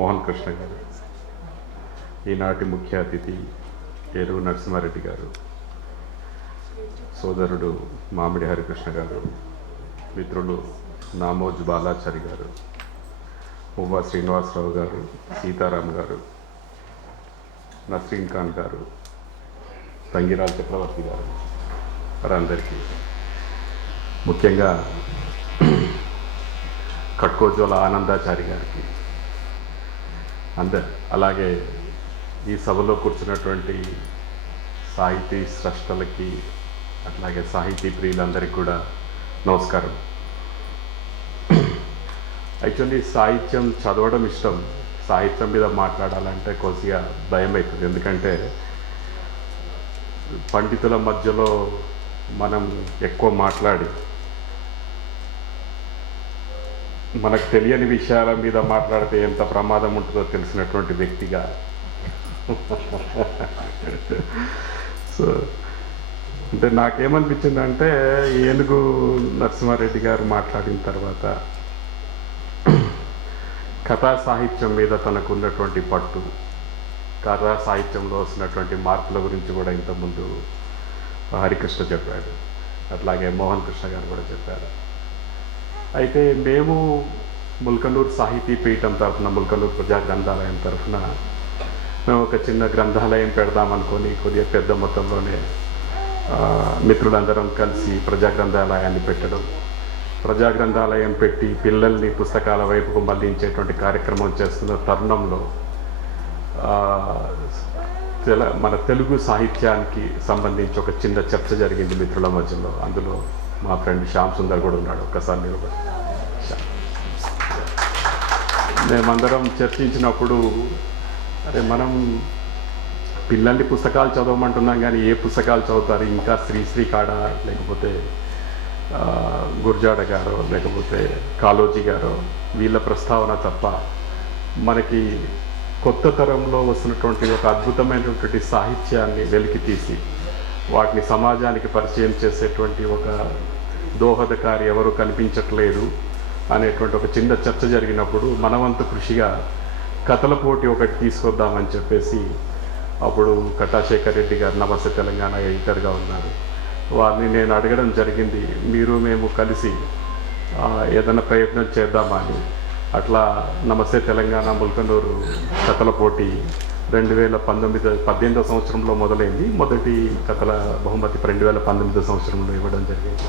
మోహన్ కృష్ణ గారు, ఈనాటి ముఖ్య అతిథి ఏరుగు నరసింహారెడ్డి గారు, సోదరుడు మామిడి హరికృష్ణ గారు, మిత్రులు నామోజ్ బాలాచారి గారు, పువ్వా శ్రీనివాసరావు గారు, సీతారాం గారు, నస్రీన్ ఖాన్ గారు, తంగిరాల చక్రవర్తి గారు, వారందరికీ ముఖ్యంగా కట్కోజోల ఆనందాచారి గారికి అలాగే ఈ సభలో కూర్చున్నటువంటి సాహితీ స్రష్టలకి అట్లాగే సాహితీ ప్రియులందరికీ కూడా నమస్కారం. యాక్చువల్లీ సాహిత్యం చదవడం ఇష్టం, సాహిత్యం మీద మాట్లాడాలంటే కొద్దిగా భయం అవుతుంది. ఎందుకంటే పండితుల మధ్యలో మనం ఎక్కువ మాట్లాడి మనకు తెలియని విషయాల మీద మాట్లాడితే ఎంత ప్రమాదం ఉంటుందో తెలిసినటువంటి వ్యక్తిగా సో అంటే నాకేమనిపించిందంటే ఏనుగు నరసింహారెడ్డి గారు మాట్లాడిన తర్వాత కథా సాహిత్యం మీద తనకు ఉన్నటువంటి పట్టు, కథా సాహిత్యంలో వస్తున్నటువంటి మార్పుల గురించి కూడా ఇంతకుముందు హరికృష్ణ చెప్పాడు, అట్లాగే మోహన్ కృష్ణ గారు కూడా చెప్పారు. అయితే మేము ముల్కనూరు సాహితీ పీఠం తరఫున, ముల్కనూరు ప్రజా గ్రంథాలయం తరఫున మేము ఒక చిన్న గ్రంథాలయం పెడదామనుకొని కొద్దిగా పెద్ద మొత్తంలోనే మిత్రులందరం కలిసి ప్రజా గ్రంథాలయాన్ని పెట్టడం, ప్రజా గ్రంథాలయం పెట్టి పిల్లల్ని పుస్తకాల వైపుకు మళ్లించేటువంటి కార్యక్రమం చేస్తున్న తరుణంలో మన తెలుగు సాహిత్యానికి సంబంధించి ఒక చిన్న చర్చ జరిగింది మిత్రుల మధ్యలో. అందులో మా ఫ్రెండ్ శ్యామ్ సుందర్ కూడా ఉన్నాడు. ఒక్కసారి నిలబడి మేమందరం చర్చించినప్పుడు, అరే మనం పిల్లల్ని పుస్తకాలు చదవమంటున్నాం కానీ ఏ పుస్తకాలు చదువుతారు, ఇంకా శ్రీశ్రీ కాడ లేకపోతే గుర్జాడ గారో లేకపోతే కాళోజీ గారో వీళ్ళ ప్రస్తావన తప్ప మనకి కొత్త తరంలో వస్తున్నటువంటి ఒక అద్భుతమైనటువంటి సాహిత్యాన్ని వెలికి తీసి వాటిని సమాజానికి పరిచయం చేసేటువంటి ఒక దోహదకారి ఎవరు కనిపించట్లేదు అనేటువంటి ఒక చిన్న చర్చ జరిగినప్పుడు మనవంతు కృషిగా కథల పోటీ ఒకటి తీసుకొద్దామని చెప్పేసి అప్పుడు కటాశేఖర్ రెడ్డి గారు నమస్తే తెలంగాణ ఎడిటర్గా ఉన్నారు, వారిని నేను అడగడం జరిగింది, మీరు మేము కలిసి ఏదైనా ప్రయత్నం చేద్దామని. అట్లా నమస్తే తెలంగాణ ముల్కనూరు కథల పోటీ 2018 సంవత్సరంలో మొదలైంది. మొదటి కథల బహుమతి 2019 సంవత్సరంలో ఇవ్వడం జరిగింది.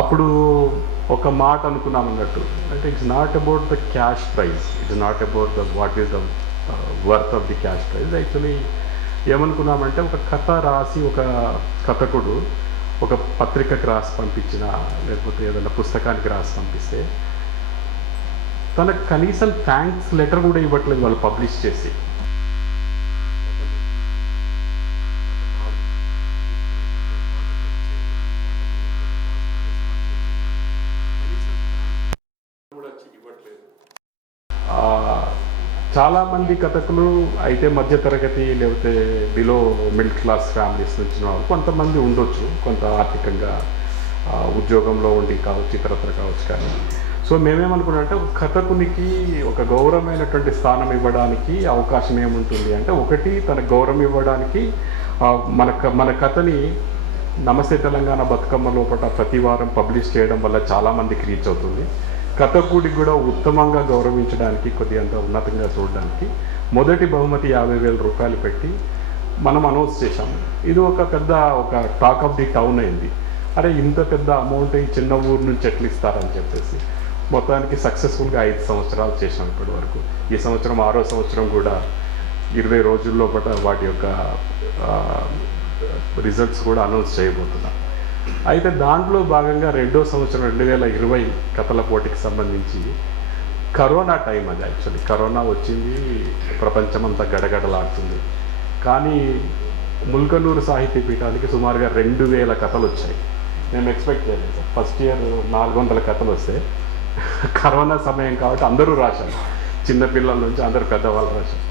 అప్పుడు ఒక మాట అనుకున్నామన్నట్టు, అంటే it's not about the cash prize, it's not about the what is the worth of the cash prize. Actually ఏమనుకున్నామంటే ఒక కథ రాసి ఒక కథకుడు ఒక పత్రికకు రాసి పంపించిన లేకపోతే ఏదైనా పుస్తకానికి రాసి పంపిస్తే తనకు కనీసం థ్యాంక్స్ లెటర్ కూడా ఇవ్వట్లేదు వాళ్ళు పబ్లిష్ చేసి. చాలామంది కథకులు అయితే మధ్యతరగతి లేకపోతే బిలో మిడిల్ క్లాస్ ఫ్యామిలీస్ నుంచి వాళ్ళు కొంతమంది ఉండొచ్చు, కొంత ఆర్థికంగా ఉద్యోగంలో ఉండి కావచ్చు, ఇతరత్ర కావచ్చు. కానీ సో మేమేమనుకున్నామంటే ఒక కథకునికి ఒక గౌరవమైనటువంటి స్థానం ఇవ్వడానికి అవకాశం ఏముంటుంది అంటే, ఒకటి తన గౌరవం ఇవ్వడానికి మన కథని నమస్తే తెలంగాణ బతుకమ్మ లోపల ప్రతి వారం పబ్లిష్ చేయడం వల్ల చాలామందికి రీచ్ అవుతుంది. కథకుడికి కూడా ఉత్తమంగా గౌరవించడానికి కొద్దిగా ఉన్నతంగా చూడడానికి మొదటి బహుమతి 50,000 రూపాయలు పెట్టి మనం అనౌన్స్ చేశాము. ఇది ఒక టాక్ ఆఫ్ ది టౌన్ అయింది. అరే ఇంత పెద్ద అమౌంట్ ఈ చిన్న ఊరు నుంచి ఎట్లా ఇస్తారని చెప్పేసి మొత్తానికి సక్సెస్ఫుల్గా 5 సంవత్సరాలు చేసాం ఇప్పటి వరకు. ఈ సంవత్సరం 6వ సంవత్సరం కూడా 20 రోజుల్లో వాటి యొక్క రిజల్ట్స్ కూడా అనౌన్స్ చేయబోతున్నాం. అయితే దాంట్లో భాగంగా 2వ సంవత్సరం 2020 కథల పోటీకి సంబంధించి కరోనా టైం అది. యాక్చువల్లీ కరోనా వచ్చింది, ప్రపంచమంతా గడగడలాడుతుంది. కానీ ముల్కనూరు సాహితీ పీఠానికి సుమారుగా 2,000 కథలు వచ్చాయి. మేము ఎక్స్పెక్ట్ చేయలేదు సార్. ఫస్ట్ ఇయర్ 400 కథలు వస్తే కరోనా సమయం కాబట్టి అందరూ రాశారు, చిన్నపిల్లల నుంచి అందరూ పెద్దవాళ్ళు రాశారు.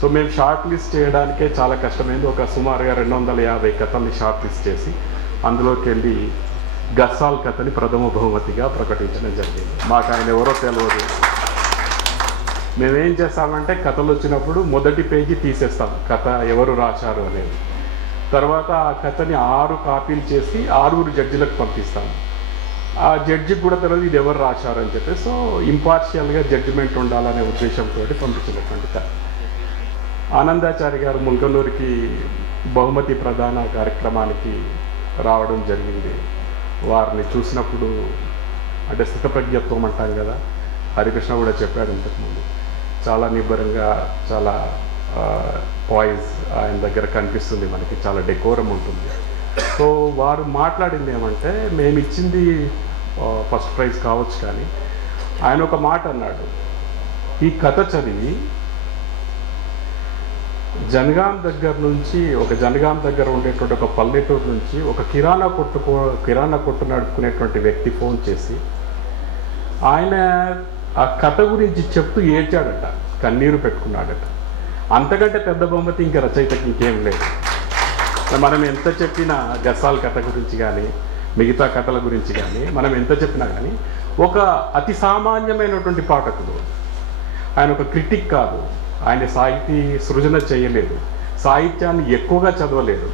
సో మేము షార్ట్ లిస్ట్ చేయడానికే చాలా కష్టమైంది. ఒక సుమారుగా 250 కథల్ని షార్ట్ లిస్ట్ చేసి అందులోకి వెళ్ళి గస్సాల్ కథని ప్రథమ బహుమతిగా ప్రకటించడం జరిగింది. మాకు ఆయన ఎవరో తెలియదు, మేమేం చేస్తామంటే కథలు వచ్చినప్పుడు మొదటి పేజీ తీసేస్తాం, కథ ఎవరు రాశారు అనేది. తర్వాత ఆ కథని 6 కాపీలు చేసి 6 జడ్జిలకు పంపిస్తాం. ఆ జడ్జికి కూడా తెలియదు ఇది ఎవరు రాశారు అని చెప్పి. సో ఇంపార్షియల్గా జడ్జిమెంట్ ఉండాలనే ఉద్దేశంతో పంపించినటువంటి కథ. ఆనందాచారి గారు ముల్కనూరుకి బహుమతి ప్రదాన కార్యక్రమానికి రావడం జరిగింది. వారిని చూసినప్పుడు అంటే స్థితప్రజ్ఞత్వం అంటాం కదా, హరికృష్ణ కూడా చెప్పాడు ఇంతకుముందు, చాలా నిబ్బరంగా, చాలా పాయిజ్ ఆయన దగ్గర కనిపిస్తుంది మనకి, చాలా డెకోరం ఉంటుంది. సో వారు మాట్లాడింది ఏమంటే, మేము ఇచ్చింది ఫస్ట్ ప్రైజ్ కావచ్చు, కానీ ఆయన ఒక మాట అన్నాడు, ఈ కథ చదివి జనగాం దగ్గర నుంచి, జనగాం దగ్గర ఉండేటువంటి ఒక పల్లెటూరు నుంచి ఒక కిరాణా కొట్టు నడుపుకునేటువంటి వ్యక్తి ఫోన్ చేసి ఆయన ఆ కథ గురించి చెప్తూ ఏడ్చాడట, కన్నీరు పెట్టుకున్నాడట. అంతకంటే పెద్ద బహుమతి ఇంకా రచయితకి ఇంకేం లేదు. మనం ఎంత చెప్పినా గసాల్ కథ గురించి కానీ మిగతా కథల గురించి కానీ మనం ఎంత చెప్పినా కానీ ఒక అతి సామాన్యమైనటువంటి పాఠకుడు, ఆయన ఒక క్రిటిక్ కాదు, ఆయన సాహితీ సృజన చేయలేదు, సాహిత్యాన్ని ఎక్కువగా చదవలేదు.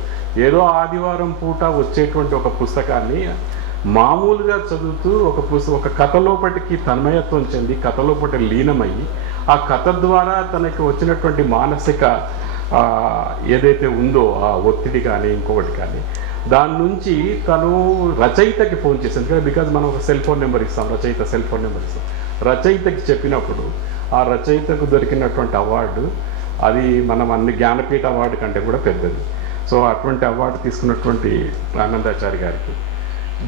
ఏదో ఆదివారం పూట వచ్చేటువంటి ఒక పుస్తకాన్ని మామూలుగా చదువుతూ ఒక కథలోపటికి తన్మయత్వం చెంది కథలోపటి లీనమయ్యి ఆ కథ ద్వారా తనకి వచ్చినటువంటి మానసిక ఏదైతే ఉందో ఆ ఒత్తిడి కానీ ఇంకొకటి కానీ దాని నుంచి తను రచయితకి ఫోన్ చేసింది కదా. బికాజ్ మనం ఒక సెల్ ఫోన్ నెంబర్ ఇస్తాం, రచయిత సెల్ ఫోన్ నెంబర్ ఇస్తాం. రచయితకి చెప్పినప్పుడు ఆ రచయితకు దొరికినటువంటి అవార్డు అది మనం అన్ని జ్ఞానపీఠ అవార్డు కంటే కూడా పెద్దది. సో అటువంటి అవార్డు తీసుకున్నటువంటి ఆనందాచారి గారికి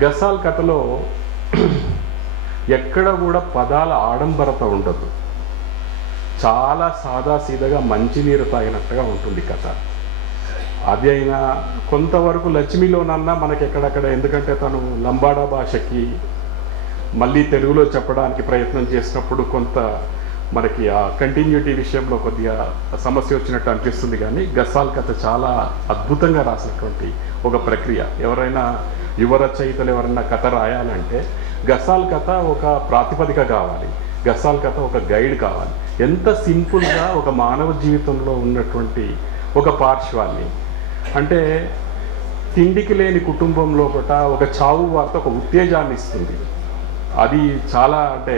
గసాల్ కథలో ఎక్కడ కూడా పదాల ఆడంబరత ఉండదు, చాలా సాదాసీదగా మంచినీరు తాగినట్టుగా ఉంటుంది కథ. అది అయినా కొంతవరకు లక్ష్మిలోనన్నా మనకి ఎక్కడక్కడ, ఎందుకంటే తను లంబాడా భాషకి మళ్ళీ తెలుగులో చెప్పడానికి ప్రయత్నం చేసినప్పుడు కొంత మనకి ఆ కంటిన్యూటీ విషయంలో కొద్దిగా సమస్య వచ్చినట్టు అనిపిస్తుంది. కానీ గసాల్ కథ చాలా అద్భుతంగా రాసినటువంటి ఒక ప్రక్రియ. ఎవరైనా యువ రచయితలు ఎవరైనా కథ రాయాలంటే గసాల్ కథ ఒక ప్రాతిపదిక కావాలి, గసాల్ కథ ఒక గైడ్ కావాలి. ఎంత సింపుల్గా ఒక మానవ జీవితంలో ఉన్నటువంటి ఒక పార్శ్వాన్ని, అంటే తిండికి లేని కుటుంబంలో ఒక చావు వార్త ఒక ఉత్తేజాన్ని ఇస్తుంది. అది చాలా, అంటే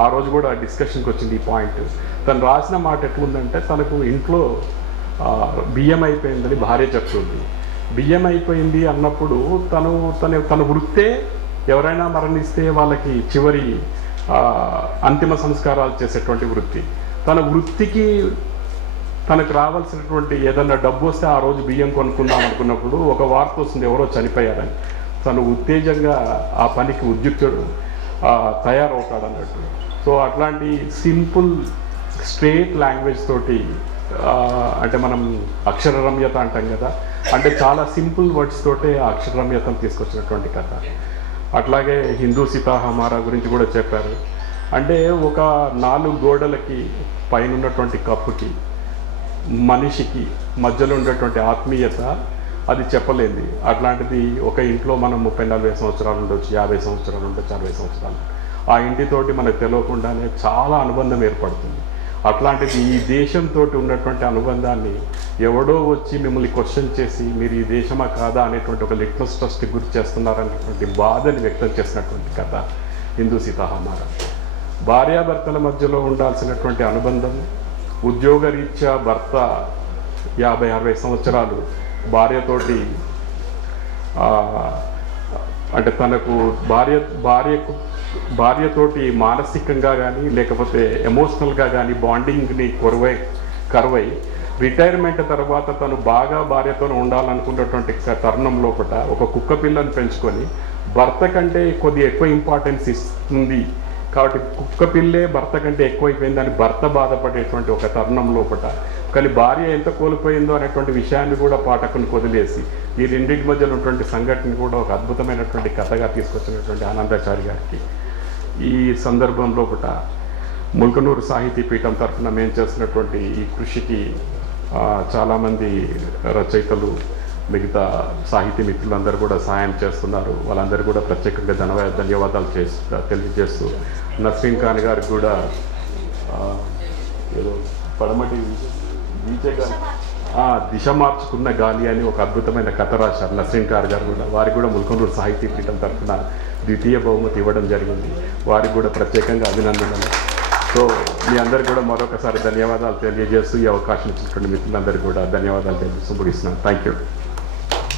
ఆ రోజు కూడా డిస్కషన్కి వచ్చింది ఈ పాయింట్. తను రాసిన మాట ఎట్లుందంటే, తనకు ఇంట్లో బియ్యం అయిపోయిందని భార్య చెప్తుంది. బియ్యం అయిపోయింది అన్నప్పుడు తన వృత్తే ఎవరైనా మరణిస్తే వాళ్ళకి చివరి అంతిమ సంస్కారాలు చేసేటువంటి వృత్తి. తన వృత్తికి తనకు రావాల్సినటువంటి ఏదన్నా డబ్బు వస్తే ఆ రోజు బియ్యం కొనుక్కుందాం అనుకున్నప్పుడు ఒక వార్త వస్తుంది ఎవరో చనిపోయారని. తను ఉత్తేజంగా ఆ పనికి ఉద్యుక్తుడు తయారవుతాడు అన్నట్టు. సో అట్లాంటి సింపుల్ స్ట్రేట్ లాంగ్వేజ్ తోటి, అంటే మనం అక్షరరమ్యత అంటాం కదా, అంటే చాలా సింపుల్ వర్డ్స్ తోటే ఆ అక్షరరమ్యతను తీసుకొచ్చినటువంటి కథ. అట్లాగే హిందూ సీతా హమారా గురించి కూడా చెప్పారు. అంటే ఒక 4 గోడలకి పైన ఉన్నటువంటి కప్పుకి మనిషికి మధ్యలో ఉండేటువంటి ఆత్మీయత అది చెప్పలేంది. అట్లాంటిది ఒక ఇంట్లో మనం 30-40 సంవత్సరాలు ఉండొచ్చు, 50 సంవత్సరాలు ఉండొచ్చు, 60 సంవత్సరాలు. ఆ ఇంటితోటి మనకు తెలియకుండానే చాలా అనుబంధం ఏర్పడుతుంది. అట్లాంటిది ఈ దేశంతో ఉన్నటువంటి అనుబంధాన్ని ఎవడో వచ్చి మిమ్మల్ని క్వశ్చన్ చేసి మీరు ఈ దేశమా కాదా అనేటువంటి ఒక లిట్మస్ టెస్ట్కి గురి చేస్తున్నారనేటువంటి బాధని వ్యక్తం చేసినటువంటి కథ హిందూ సీతా హమారా. భార్యాభర్తల మధ్యలో ఉండాల్సినటువంటి అనుబంధం, ఉద్యోగరీత్యా భర్త 50-60 సంవత్సరాలు భార్యతోటి, అంటే తనకు భార్యతోటి మానసికంగా కానీ లేకపోతే ఎమోషనల్గా కానీ బాండింగ్ని కరువై రిటైర్మెంట్ తర్వాత తను బాగా భార్యతో ఉండాలనుకున్నటువంటి తరుణం లోపల ఒక కుక్క పిల్లని పెంచుకొని భర్త కంటే కొద్దిగా ఎక్కువ ఇంపార్టెన్స్ ఇస్తుంది కాబట్టి కుక్క పిల్లే భర్త కంటే ఎక్కువైపోయిందని భర్త బాధపడేటువంటి ఒక తరుణం లోపల, కానీ భార్య ఎంత కోల్పోయిందో అనేటువంటి విషయాన్ని కూడా పాఠకుని వదిలేసి ఈ రెండింటి మధ్యలో ఉన్నటువంటి సంఘటన కూడా ఒక అద్భుతమైనటువంటి కథగా తీసుకొచ్చినటువంటి ఆనందాచారి గారికి ఈ సందర్భంలో ముల్కనూరు సాహితీ పీఠం తరఫున మేము చేస్తున్నటువంటి ఈ కృషికి చాలామంది రచయితలు, మిగతా సాహితీ మిత్రులందరూ కూడా సహాయం చేస్తున్నారు. వాళ్ళందరూ కూడా ప్రత్యేకంగా ధన్యవాదాలు తెలియజేస్తూ నస్రీన్ ఖాన్ గారికి కూడా పడమటి దిశ మార్చుకున్న గాలి అని ఒక అద్భుతమైన కథ రాశారు నస్రీన్ గారు కూడా. వారికి కూడా ముల్కందూరు సాహితీ పీఠం తరఫున ద్వితీయ బహుమతి ఇవ్వడం జరిగింది. వారికి కూడా ప్రత్యేకంగా అభినందనలు. సో మీ అందరికీ కూడా మరొకసారి ధన్యవాదాలు తెలియజేస్తూ ఈ అవకాశం ఇచ్చినటువంటి మిత్రులందరికీ కూడా ధన్యవాదాలు తెలియజేస్తూ ముగిస్తున్నాను. Thank you.